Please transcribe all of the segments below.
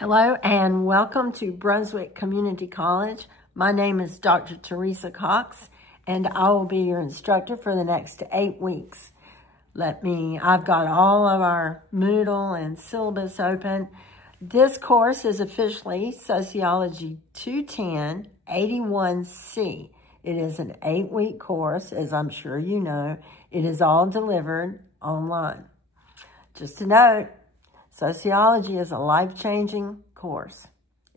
Hello and welcome to Brunswick Community College. My name is Dr. Teresa Cox and I will be your instructor for the next 8 weeks. I've got all of our Moodle and syllabus open. This course is officially Sociology 210 81C. It is an 8-week course, as I'm sure you know. It is all delivered online. Just a note, sociology is a life-changing course.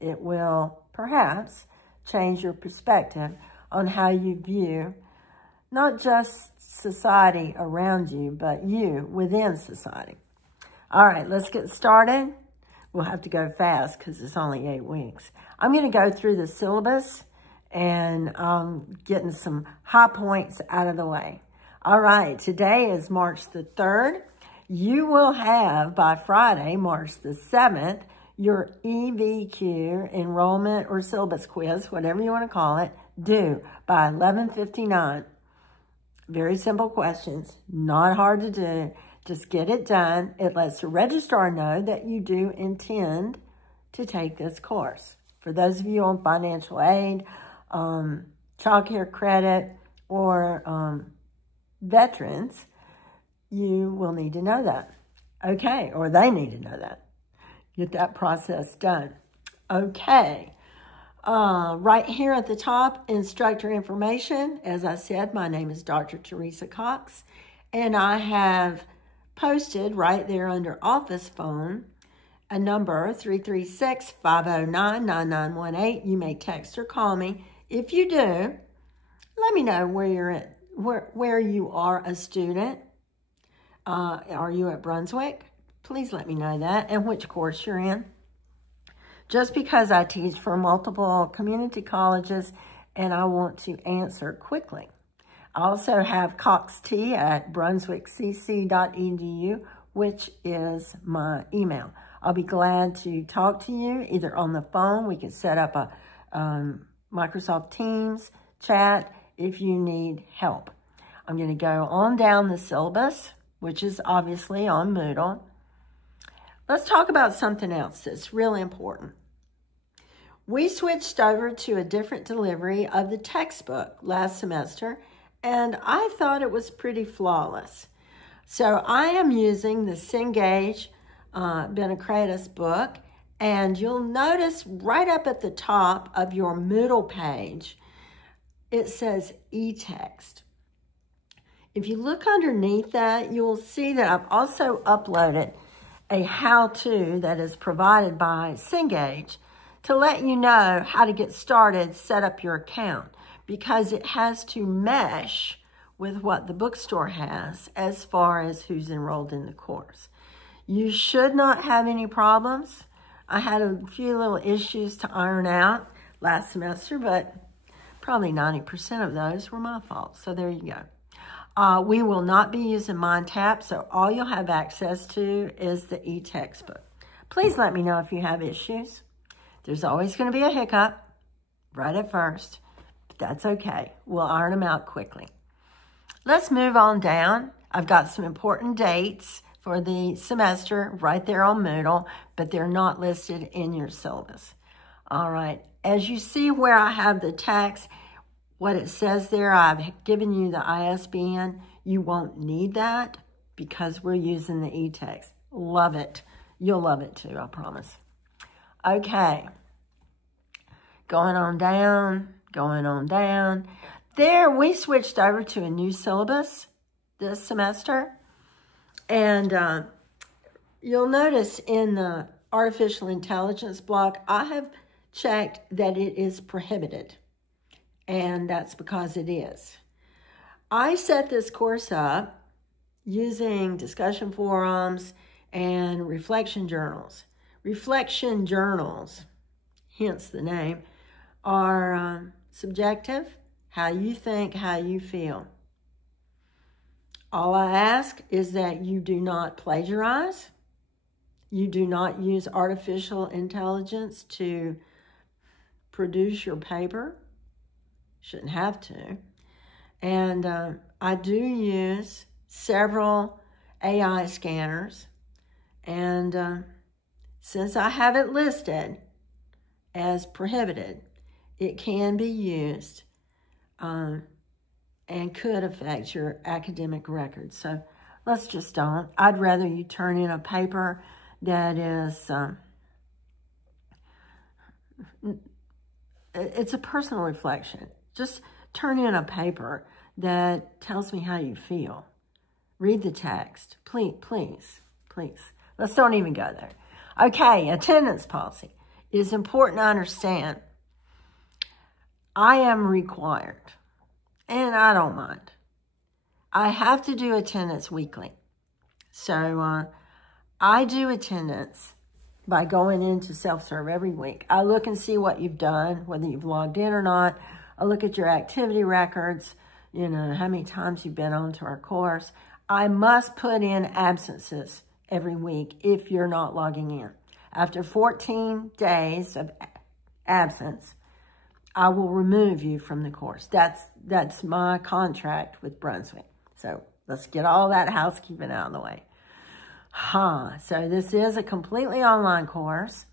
It will perhaps change your perspective on how you view not just society around you, but you within society. All right, let's get started. We'll have to go fast because it's only 8 weeks. I'm going to go through the syllabus and getting some high points out of the way. All right, today is March the 3rd. You will have, by Friday, March the 7th, your EVQ, enrollment or syllabus quiz, whatever you want to call it, due by 11:59. Very simple questions, not hard to do. Just get it done. It lets the registrar know that you do intend to take this course. For those of you on financial aid, child care credit, or veterans, you will need to know that. Okay, or they need to know that. Get that process done. Okay, right here at the top, instructor information. As I said, my name is Dr. Teresa Cox, and I have posted right there under office phone a number 336-509-9918. You may text or call me. If you do, let me know where you're at, where you are a student. Are you at Brunswick? Please let me know that, and which course you're in. Just because I teach for multiple community colleges and I want to answer quickly. I also have CoxT at brunswickcc.edu, which is my email. I'll be glad to talk to you either on the phone. We can set up a Microsoft Teams chat if you need help. I'm going to go on down the syllabus, which is obviously on Moodle. Let's talk about something else that's really important. We switched over to a different delivery of the textbook last semester, and I thought it was pretty flawless. So I am using the Cengage Benecredis book, and you'll notice right up at the top of your Moodle page, it says eText. If you look underneath that, you will see that I've also uploaded a how-to that is provided by Cengage to let you know how to get started, set up your account, because it has to mesh with what the bookstore has as far as who's enrolled in the course. You should not have any problems. I had a few little issues to iron out last semester, but probably 90% of those were my fault. So there you go. We will not be using MindTap, so all you'll have access to is the e-textbook. Please let me know if you have issues. There's always going to be a hiccup right at first, but that's okay. We'll iron them out quickly. Let's move on down. I've got some important dates for the semester right there on Moodle, but they're not listed in your syllabus. All right, as you see where I have the text, what it says there, I've given you the ISBN. You won't need that because we're using the eText. Love it. You'll love it too, I promise. Okay. Going on down. There, we switched over to a new syllabus this semester. And you'll notice in the artificial intelligence block, I have checked that it is prohibited. And that's because it is. I set this course up using discussion forums and reflection journals. Reflection journals, hence the name, are subjective, how you think, how you feel. All I ask is that you do not plagiarize. You do not use artificial intelligence to produce your paper. Shouldn't have to. And I do use several AI scanners and since I have it listed as prohibited, it can be used and could affect your academic record. So let's just don't. I'd rather you turn in a paper that is, it's a personal reflection. Just turn in a paper that tells me how you feel. Read the text. Please, please, please. Let's don't even go there. Okay, attendance policy. It is important to understand I am required, and I don't mind. I have to do attendance weekly. So I do attendance by going into self-serve every week. I look and see what you've done, whether you've logged in or not. I look at your activity records, you know, how many times you've been onto our course. I must put in absences every week if you're not logging in. After 14 days of absence, I will remove you from the course. That's my contract with Brunswick. So let's get all that housekeeping out of the way. So this is a completely online course.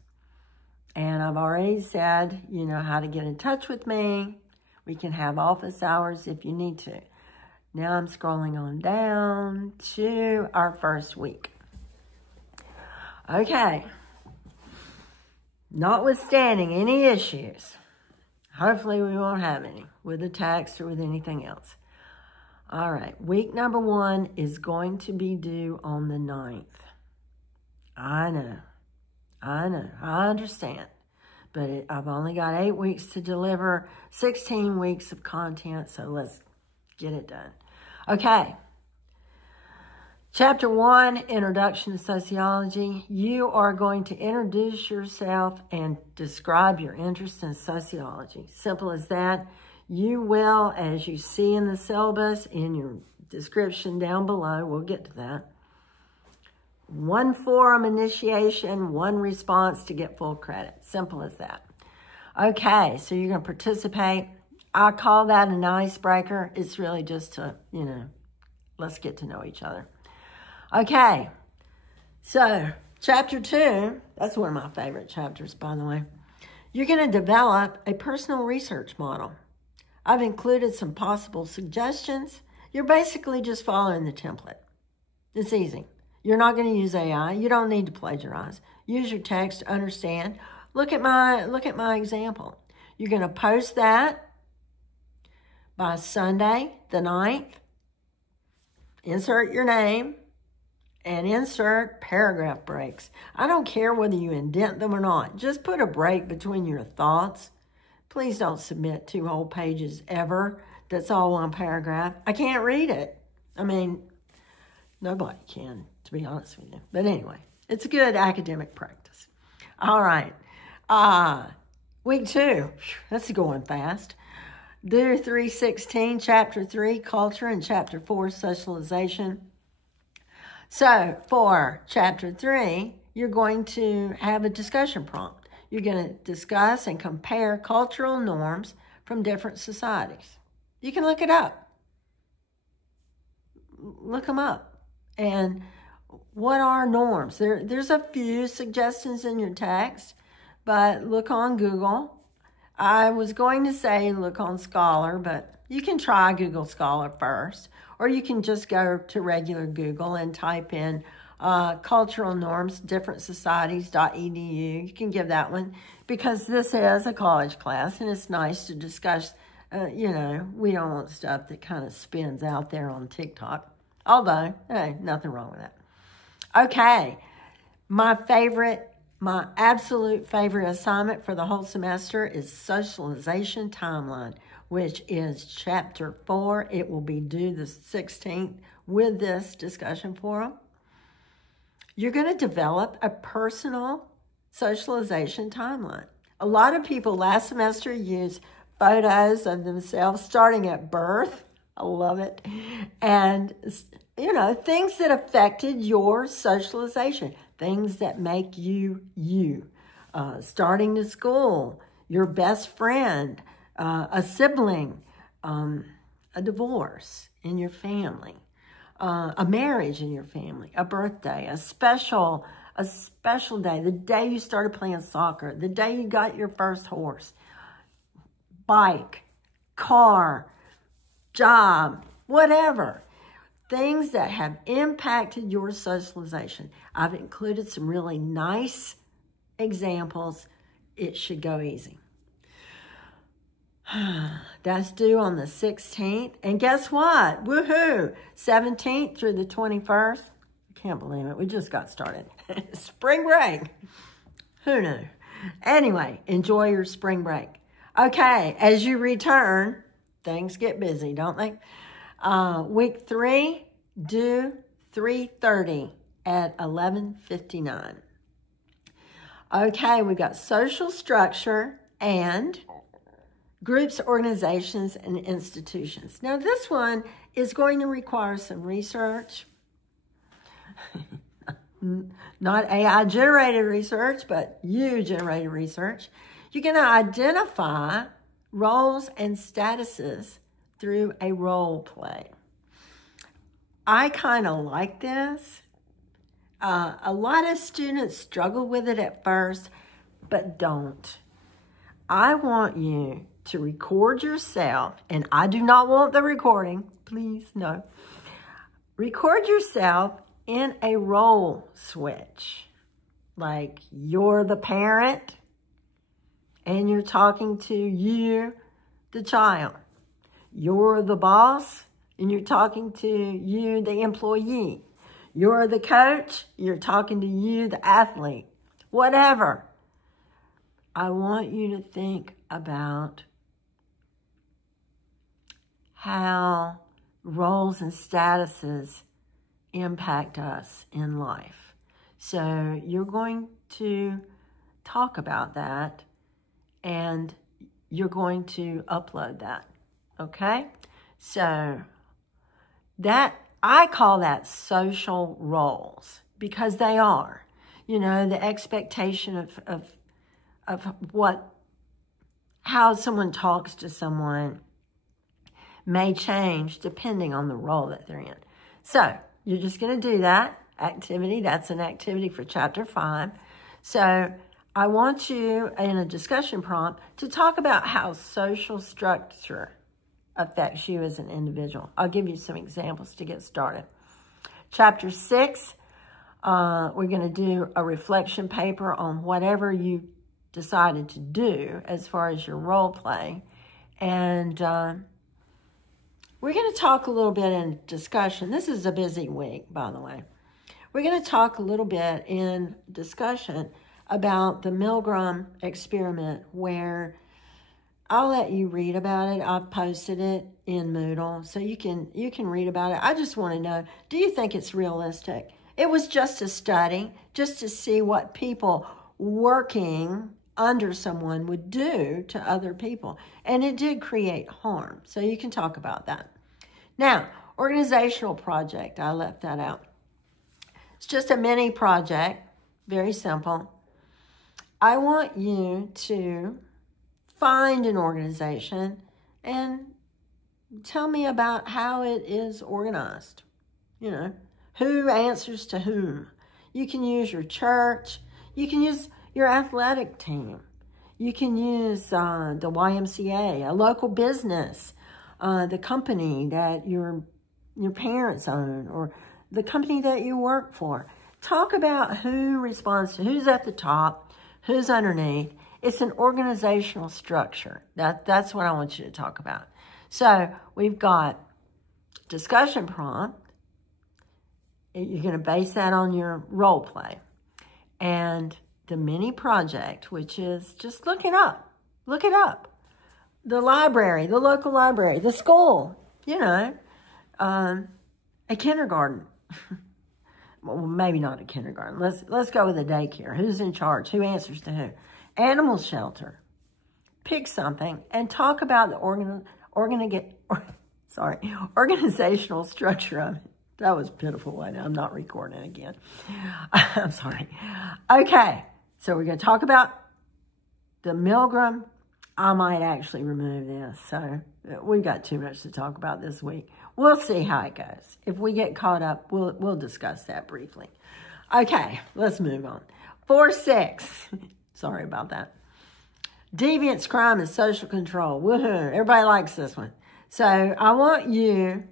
And I've already said, you know, how to get in touch with me. We can have office hours if you need to. Now I'm scrolling on down to our first week. Okay. Notwithstanding any issues, hopefully we won't have any with the text or with anything else. All right, week number 1 is going to be due on the 9th. I know, I understand. But I've only got 8 weeks to deliver 16 weeks of content, so let's get it done. Okay. Chapter 1, Introduction to Sociology. You are going to introduce yourself and describe your interest in sociology. Simple as that. You will, as you see in the syllabus, in your description down below, we'll get to that. 1 forum initiation, 1 response to get full credit. Simple as that. Okay, so you're going to participate. I call that an icebreaker. It's really just to, you know, let's get to know each other. Okay, so chapter 2, that's one of my favorite chapters, by the way. You're going to develop a personal research model. I've included some possible suggestions. You're basically just following the template. It's easy. You're not going to use AI. You don't need to plagiarize. Use your text to understand. Look at my example. You're going to post that by Sunday the 9th. Insert your name and insert paragraph breaks. I don't care whether you indent them or not. Just put a break between your thoughts. Please don't submit 2 whole pages ever. That's all 1 paragraph. I can't read it. I mean, nobody can, to be honest with you. But anyway, it's a good academic practice. All right. Week 2. That's going fast. Do 316, Chapter 3, Culture, and Chapter 4, Socialization. So, for Chapter 3, you're going to have a discussion prompt. You're going to discuss and compare cultural norms from different societies. You can look it up. Look them up. And what are norms? There's a few suggestions in your text, but look on Google. I was going to say look on Scholar, but you can try Google Scholar first, or you can just go to regular Google and type in cultural norms, different societies.edu. You can give that one, because this is a college class, and it's nice to discuss, you know, we don't want stuff that kind of spins out there on TikTok. Although, hey, nothing wrong with that. Okay, my absolute favorite assignment for the whole semester is Socialization Timeline, which is Chapter 4. It will be due the 16th with this discussion forum. You're going to develop a personal socialization timeline. A lot of people last semester used photos of themselves starting at birth. I love it. And, you know, things that affected your socialization, things that make you you. Starting to school, your best friend, a sibling, a divorce in your family, a marriage in your family, a birthday, a a special day, the day you started playing soccer, the day you got your first horse, bike, car, job, whatever. Things that have impacted your socialization. I've included some really nice examples. It should go easy. That's due on the 16th. And guess what? Woohoo! 17th through the 21st. I can't believe it. We just got started. Spring break. Who knew? Anyway, enjoy your spring break. Okay, as you return, things get busy, don't they? Week 3, due 3:30 at 11:59. Okay, we've got social structure and groups, organizations, and institutions. Now, this one is going to require some research. Not AI-generated research, but you-generated research. You're going to identify roles and statuses through a role play. I kind of like this. A lot of students struggle with it at first, but don't. I want you to record yourself, and I do not want the recording, please, no. Record yourself in a role switch. Like you're the parent, and you're talking to you, the child. You're the boss, and you're talking to you, the employee. You're the coach, you're talking to you, the athlete. Whatever. I want you to think about how roles and statuses impact us in life. So you're going to talk about that, and you're going to upload that, okay? So that, I call that social roles, because they are. You know, the expectation of how someone talks to someone may change depending on the role that they're in. So you're just going to do that activity. That's an activity for chapter 5. So I want you in a discussion prompt to talk about how social structure affects you as an individual. I'll give you some examples to get started. Chapter 6, we're going to do a reflection paper on whatever you decided to do as far as your role play. And we're going to talk a little bit in discussion. This is a busy week, by the way. We're going to talk a little bit in discussion about the Milgram experiment, where I'll let you read about it. I've posted it in Moodle, so you can read about it. I just want to know, do you think it's realistic? It was just a study, just to see what people working under someone would do to other people. And it did create harm. So you can talk about that. Now, organizational project, I left that out. It's just a mini project, very simple. I want you to find an organization and tell me about how it is organized. You know, who answers to whom. You can use your church. You can use your athletic team. You can use the YMCA, a local business, the company that your parents own, or the company that you work for. Talk about who responds to who's at the top, who's underneath. It's an organizational structure. That's what I want you to talk about. So we've got discussion prompt. You're going to base that on your role play. And the mini project, which is just look it up. Look it up. The library, the local library, the school, you know, a kindergarten. Well, maybe not a kindergarten. Let's go with a daycare. Who's in charge? Who answers to who? Animal shelter. Pick something and talk about the organizational structure of it. That was pitiful. Right now. I'm not recording again. I'm sorry. Okay. So we're going to talk about the Milgram. I might actually remove this. So we've got too much to talk about this week. We'll see how it goes. If we get caught up, we'll discuss that briefly. Okay, let's move on. 4-6. Sorry about that. Deviance, crime, and social control. Woohoo. Everybody likes this one. So I want you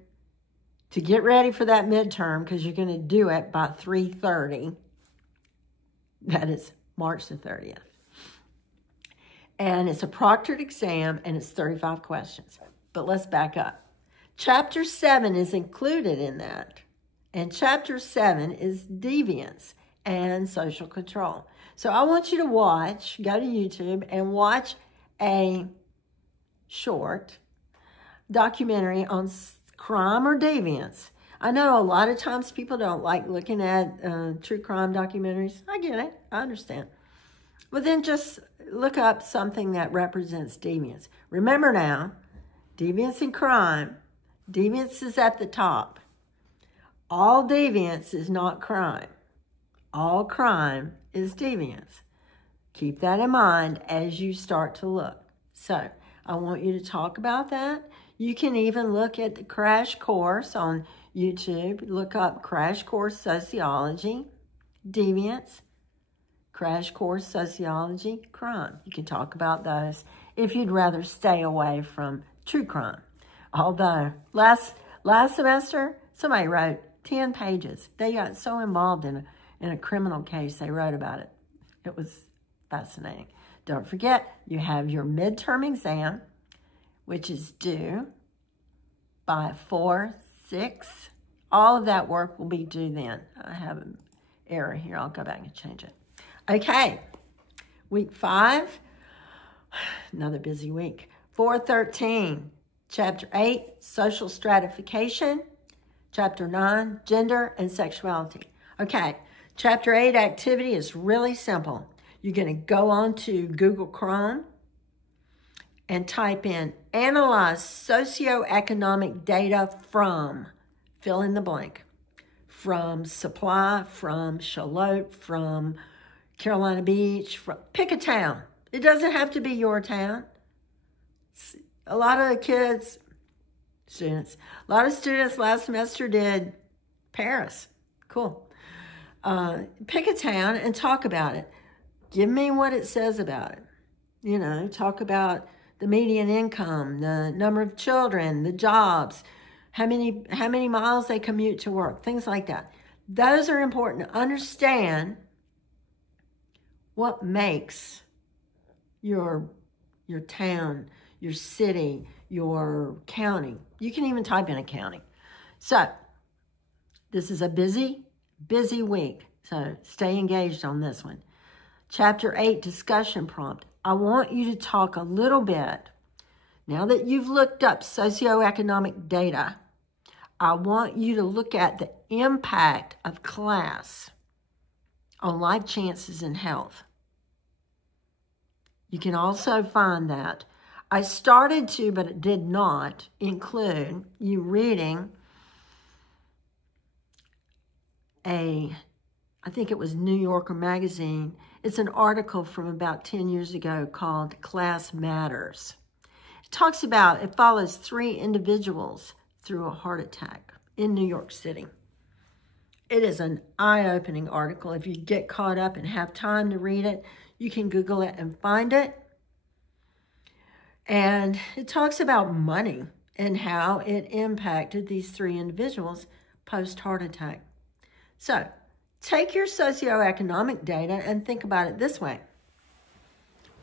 to get ready for that midterm because you're going to do it by 3:30. That is March the 30th. And it's a proctored exam, and it's 35 questions. But let's back up. Chapter 7 is included in that. And Chapter 7 is deviance and social control. So I want you to watch, go to YouTube, and watch a short documentary on crime or deviance. I know a lot of times people don't like looking at true crime documentaries. I get it. I understand. But then just look up something that represents deviance. Remember now, deviance and crime. Deviance is at the top. All deviance is not crime. All crime is deviance. Keep that in mind as you start to look. So I want you to talk about that. You can even look at the crash course on YouTube. Look up Crash Course Sociology, Deviance, Crash Course Sociology, Crime. You can talk about those if you'd rather stay away from true crime. Although last semester, somebody wrote 10 pages. They got so involved in a criminal case, they wrote about it. It was fascinating. Don't forget, you have your midterm exam, which is due by 4/6. All of that work will be due then. I have an error here. I'll go back and change it. Okay, week 5, another busy week. 4:13, Chapter 8, social stratification. Chapter 9, gender and sexuality. Okay, Chapter 8 activity is really simple. You're going to go on to Google Chrome and type in analyze socioeconomic data from, fill in the blank, from Supply, from Charlotte, from Carolina Beach, pick a town. It doesn't have to be your town. A lot of students last semester did Paris. Cool. Pick a town and talk about it. Give me what it says about it. You know, talk about the median income, the number of children, the jobs, how many miles they commute to work, things like that. Those are important to understand what makes your town, your city, your county. You can even type in a county. So this is a busy week. So stay engaged on this one. Chapter 8, discussion prompt. I want you to talk a little bit. Now that you've looked up socioeconomic data, I want you to look at the impact of class on life chances and health. You can also find that. I started to, but it did not include you reading I think it was New Yorker magazine. It's an article from about 10 years ago called Class Matters. It follows 3 individuals through a heart attack in New York City. It is an eye-opening article. If you get caught up and have time to read it, you can Google it and find it. And it talks about money and how it impacted these 3 individuals post-heart attack. So, take your socioeconomic data and think about it this way.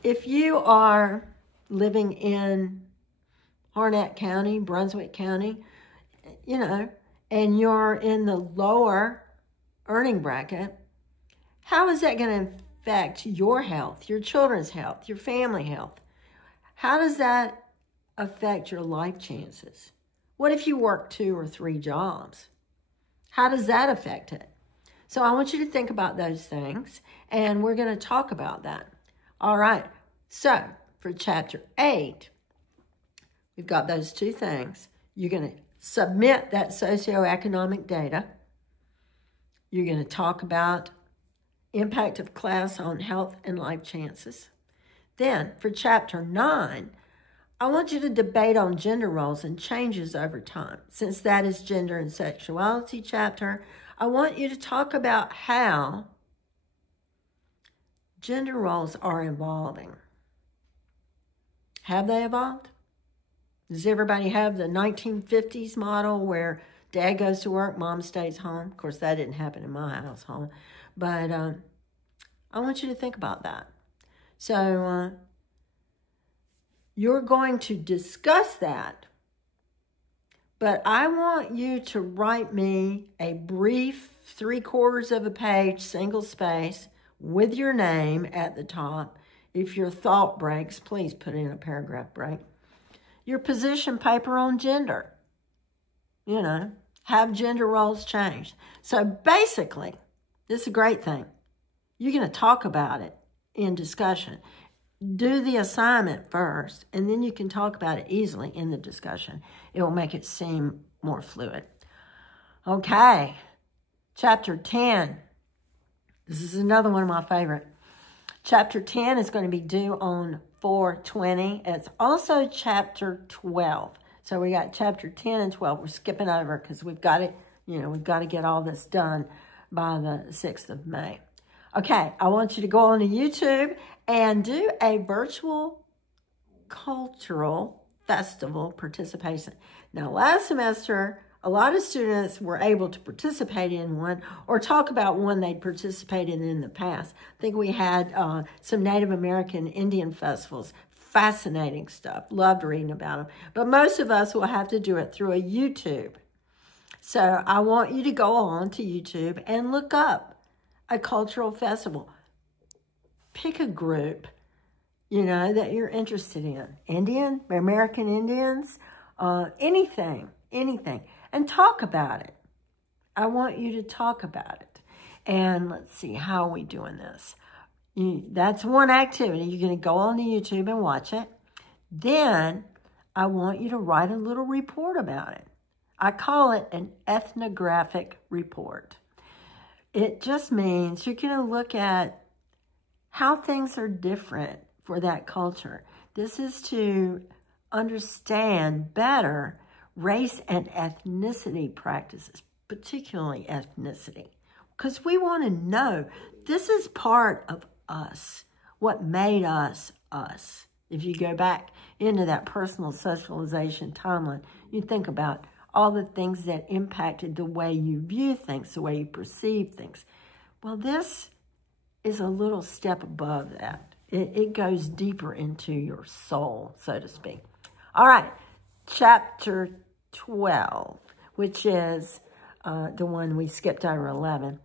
If you are living in Harnett County, Brunswick County, you know, and you're in the lower earning bracket, how is that going to affect your health, your children's health, your family health? How does that affect your life chances? What if you work 2 or 3 jobs? How does that affect it? So I want you to think about those things, and we're going to talk about that. All right. So for Chapter 8, we've got those 2 things. You're going to submit that socioeconomic data. You're going to talk about impact of class on health and life chances. Then for Chapter 9, I want you to debate on gender roles and changes over time. Since that is gender and sexuality chapter, I want you to talk about how gender roles are evolving. Have they evolved? Does everybody have the 1950s model where dad goes to work, mom stays home? Of course, that didn't happen in my household. But I want you to think about that. So you're going to discuss that. But I want you to write me a brief 3/4 of a page, single space, with your name at the top. If your thought breaks, please put in a paragraph break. Your position paper on gender. You know, have gender roles changed. So basically, this is a great thing. You're going to talk about it in discussion. Do the assignment first, and then you can talk about it easily in the discussion. It will make it seem more fluid. Okay, chapter 10. This is another one of my favorite. Chapter 10 is going to be due on 4/20. It's also chapter 12. So we got chapter 10 and 12. We're skipping over because we've got to, we've got to get all this done by the 6th of May. Okay, I want you to go on to YouTube and do a virtual cultural festival participation. Now, last semester, a lot of students were able to participate in one or talk about one they'd participated in the past. I think we had some Native American Indian festivals. Fascinating stuff. Loved reading about them. But most of us will have to do it through a YouTube. So I want you to go on to YouTube and look up a cultural festival. Pick a group, that you're interested in. Indian, American Indians, anything. And talk about it. I want you to talk about it. And let's see, how are we doing this? That's one activity. You're going to go on to YouTube and watch it. Then I want you to write a little report about it. I call it an ethnographic report. It just means you're going to look at how things are different for that culture. This is to understand better race and ethnicity practices, particularly ethnicity, because we want to know this is part of us, what made us us. If you go back into that personal socialization timeline, you think about all the things that impacted the way you view things, the way you perceive things. Well, this is a little step above that. It goes deeper into your soul, so to speak. All right, chapter 12, which is the one we skipped over 11.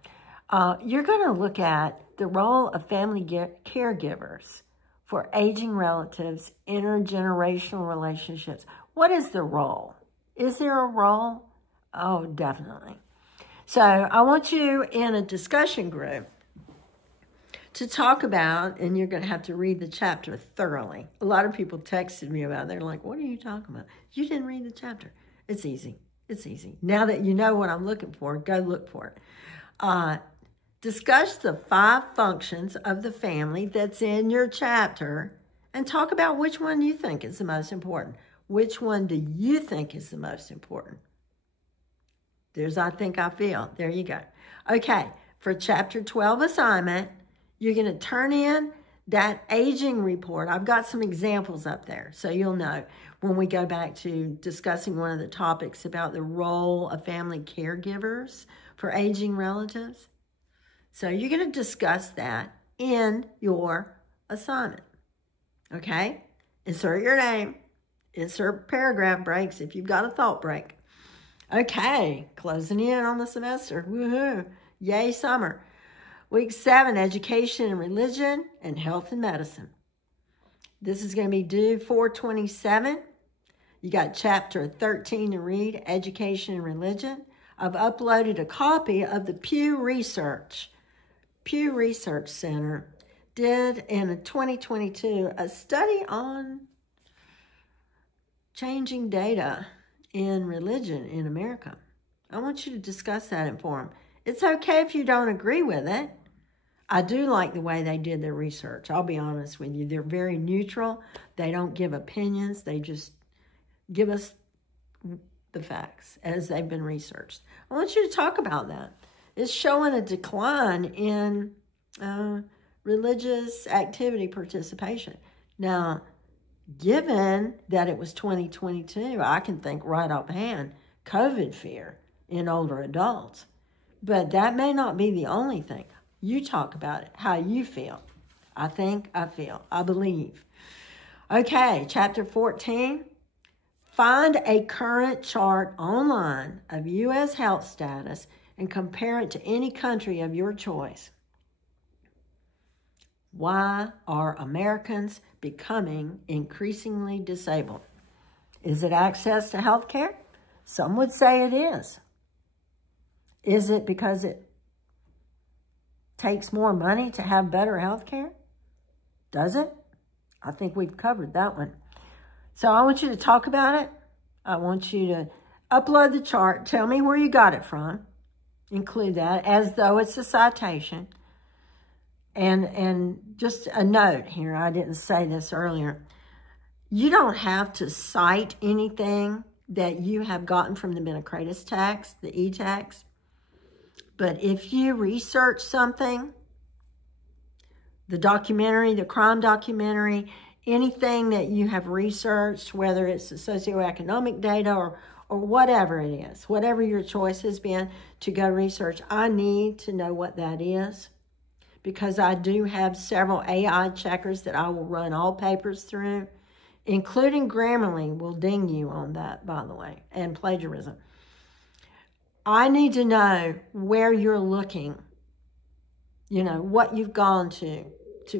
You're going to look at the role of family caregivers for aging relatives, intergenerational relationships. What is the role? Is there a role? Oh, definitely. So I want you in a discussion group to talk about, and you're going to have to read the chapter thoroughly. A lot of people texted me about it. They're like, what are you talking about? You didn't read the chapter. It's easy. It's easy. Now that you know what I'm looking for, go look for it. Discuss the 5 functions of the family that's in your chapter and talk about which one you think is the most important. Which one do you think is the most important? There's I think, I feel. There you go. Okay, for chapter 12 assignment, you're going to turn in that aging report. I've got some examples up there, so you'll know when we go back to discussing one of the topics about the role of family caregivers for aging relatives. So you're going to discuss that in your assignment, okay? Insert your name, insert paragraph breaks if you've got a thought break. Okay, closing in on the semester. Woohoo! Yay, summer. Week 7, education and religion and health and medicine. This is going to be due 4/27. You got chapter 13 to read, education and religion. I've uploaded a copy of the Pew Research Center did in 2022 a study on changing data in religion in America. I want you to discuss that in forum. It's okay if you don't agree with it. I do like the way they did their research. I'll be honest with you. They're very neutral. They don't give opinions. They just give us the facts as they've been researched. I want you to talk about that. is showing a decline in religious activity participation. Now, given that it was 2022, I can think right offhand, COVID fear in older adults. But that may not be the only thing. You talk about it, how you feel. I think, I feel, I believe. Okay, chapter 14. Find a current chart online of U.S. health status and compare it to any country of your choice. Why are Americans becoming increasingly disabled? Is it access to health care? Some would say it is. Is it because it takes more money to have better health care? Does it? I think we've covered that one. So I want you to talk about it. I want you to upload the chart. Tell me where you got it from. Include that as though it's a citation. And just a note here, I didn't say this earlier. You don't have to cite anything that you have gotten from the Benecratis tax, the e-tax. But if you research something, the documentary, the crime documentary, anything that you have researched, whether it's the socioeconomic data or whatever it is, whatever your choice has been to go research, I need to know what that is, because I do have several AI checkers that I will run all papers through, including Grammarly will ding you on that, by the way, and plagiarism. I need to know where you're looking, you know, what you've gone to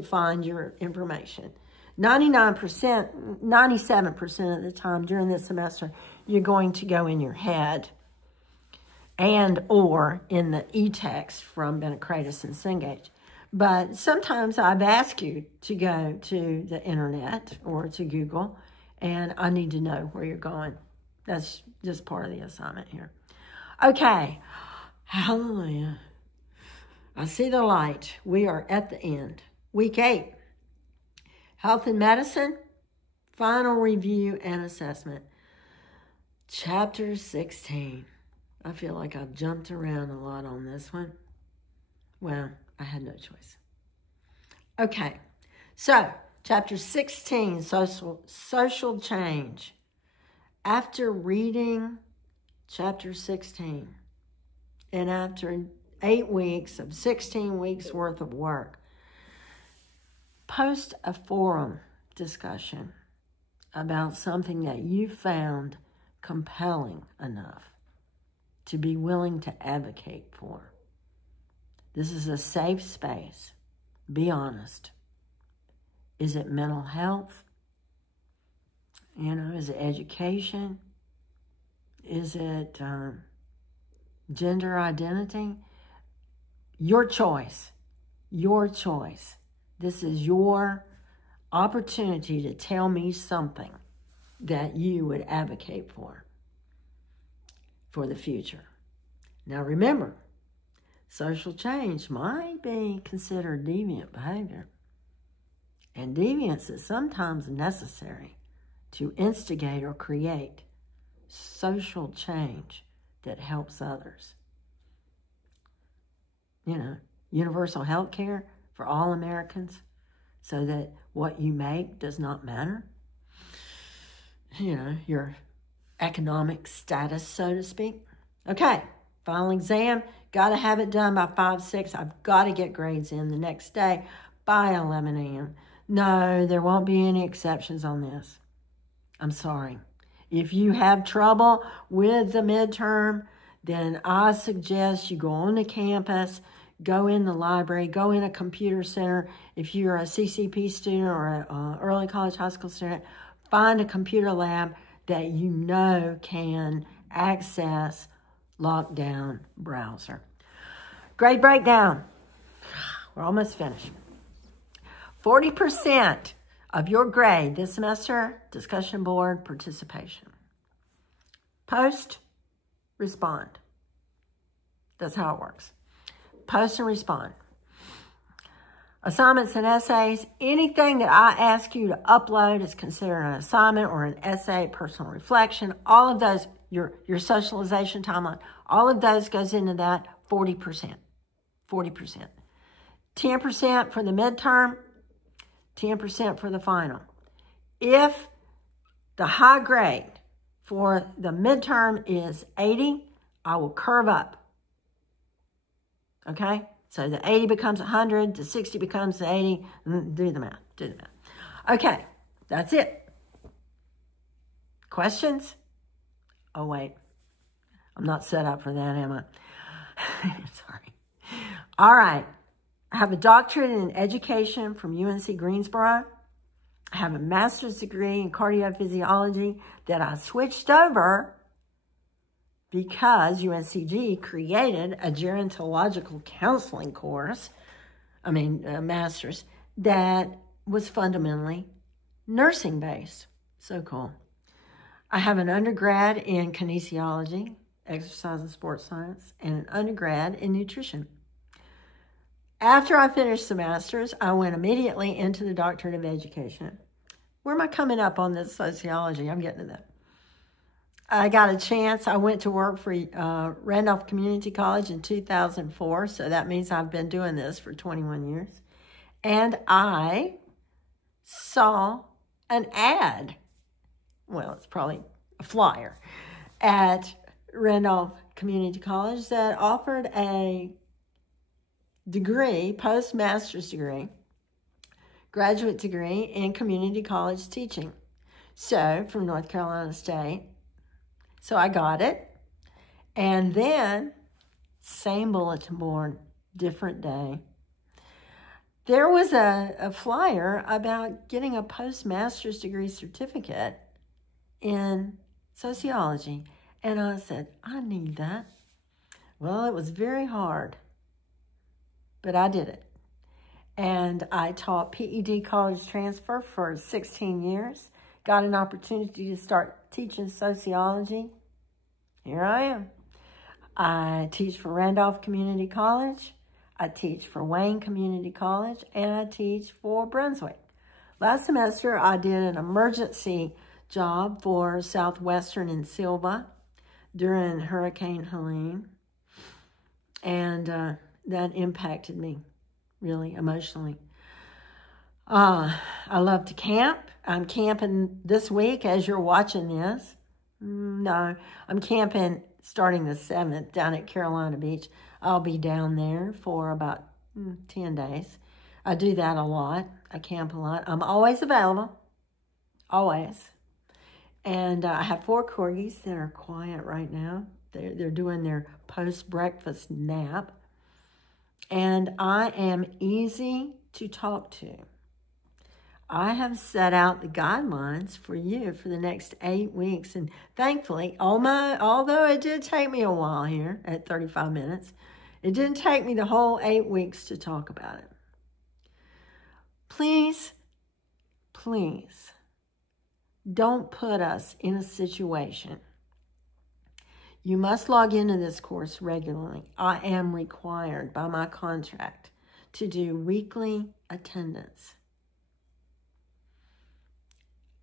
find your information. 99%, 97% of the time during this semester, you're going to go in your head and or in the e-text from Benecratis and Cengage. But sometimes I've asked you to go to the internet or to Google, and I need to know where you're going. That's just part of the assignment here. Okay, hallelujah. I see the light. We are at the end. Week 8, Health and Medicine, Final Review and Assessment. Chapter 16. I feel like I've jumped around a lot on this one. Well, I had no choice. Okay, so chapter 16, social change. After reading chapter 16, and after 8 weeks of 16 weeks worth of work, post a forum discussion about something that you found compelling enough to be willing to advocate for. This is a safe space. Be honest. Is it mental health? You know, is it education? Is it gender identity? Your choice. Your choice. This is your opportunity to tell me something that you would advocate for the future. Now remember, social change might be considered deviant behavior. And deviance is sometimes necessary to instigate or create social change that helps others. You know, universal health care for all Americans so that what you make does not matter. You know, your economic status, so to speak. Okay, final exam. Got to have it done by 5/6. I've got to get grades in the next day by 11 a.m. No, there won't be any exceptions on this. I'm sorry. If you have trouble with the midterm, then I suggest you go on the campus, go in the library, go in a computer center. If you're a CCP student or an early college high school student, find a computer lab that you know can access lockdown browser. Grade breakdown. We're almost finished. 40% of your grade this semester, discussion board participation. Post, respond. That's how it works. Post and respond. Assignments and essays, anything that I ask you to upload is considered an assignment or an essay, personal reflection. All of those, your socialization timeline, all of those goes into that. 40%. 40%. 10% for the midterm, 10% for the final. If the high grade for the midterm is 80, I will curve up. Okay? So the 80 becomes 100, the 60 becomes the 80. Do the math. Do the math. Okay. That's it. Questions? Oh, wait. I'm not set up for that, am I? Sorry. All right. I have a doctorate in education from UNC Greensboro. I have a master's degree in cardiophysiology that I switched over because UNCG created a gerontological counseling course, master's, that was fundamentally nursing-based. So cool. I have an undergrad in kinesiology, exercise and sports science, and an undergrad in nutrition. After I finished the master's, I went immediately into the doctorate of education. Where am I coming up on this sociology? I'm getting to that. I got a chance. I went to work for Randolph Community College in 2004, so that means I've been doing this for 21 years. And I saw an ad, well, it's probably a flyer, at Randolph Community College that offered a degree, postmaster's degree, graduate degree in community college teaching. So, from North Carolina State. So I got it. And then, same bulletin board, different day. There was a flyer about getting a postmaster's degree certificate in sociology. And I said, I need that. Well, it was very hard, but I did it. And I taught PED college transfer for 16 years. Got an opportunity to start teaching sociology. Here I am. I teach for Randolph Community College. I teach for Wayne Community College. And I teach for Brunswick. Last semester, I did an emergency job for Southwestern in Silva during Hurricane Helene. And that impacted me really emotionally. I love to camp. I'm camping this week as you're watching this. No, I'm camping starting the 7th down at Carolina Beach. I'll be down there for about 10 days. I do that a lot. I camp a lot. I'm always available. Always. And I have 4 corgis that are quiet right now. They're doing their post-breakfast nap. And I am easy to talk to. I have set out the guidelines for you for the next 8 weeks. And thankfully, although it did take me a while here at 35 minutes, it didn't take me the whole 8 weeks to talk about it. Please, please, don't put us in a situation. You must log into this course regularly. I am required by my contract to do weekly attendance.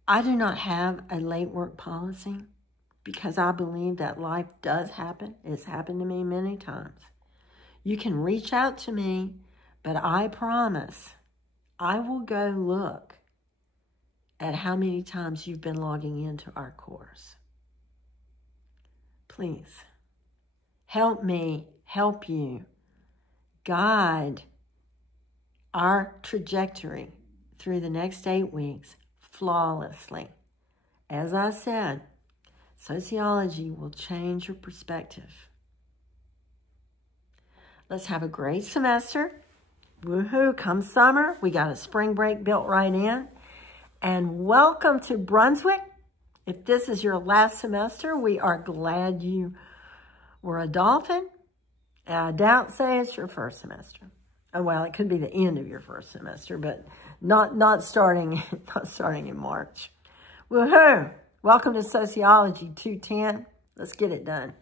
I do not have a late work policy because I believe that life does happen. It's happened to me many times. You can reach out to me, but I promise I will go look at how many times you've been logging into our course. Please, help me help you guide our trajectory through the next 8 weeks flawlessly. As I said, sociology will change your perspective. Let's have a great semester. Woohoo, come summer, we got a spring break built right in. And welcome to Brunswick. If this is your last semester, we are glad you were a Dolphin. I doubt say it's your first semester. Oh, well, it could be the end of your first semester, but not starting in March. Woohoo! Welcome to Sociology 210. Let's get it done.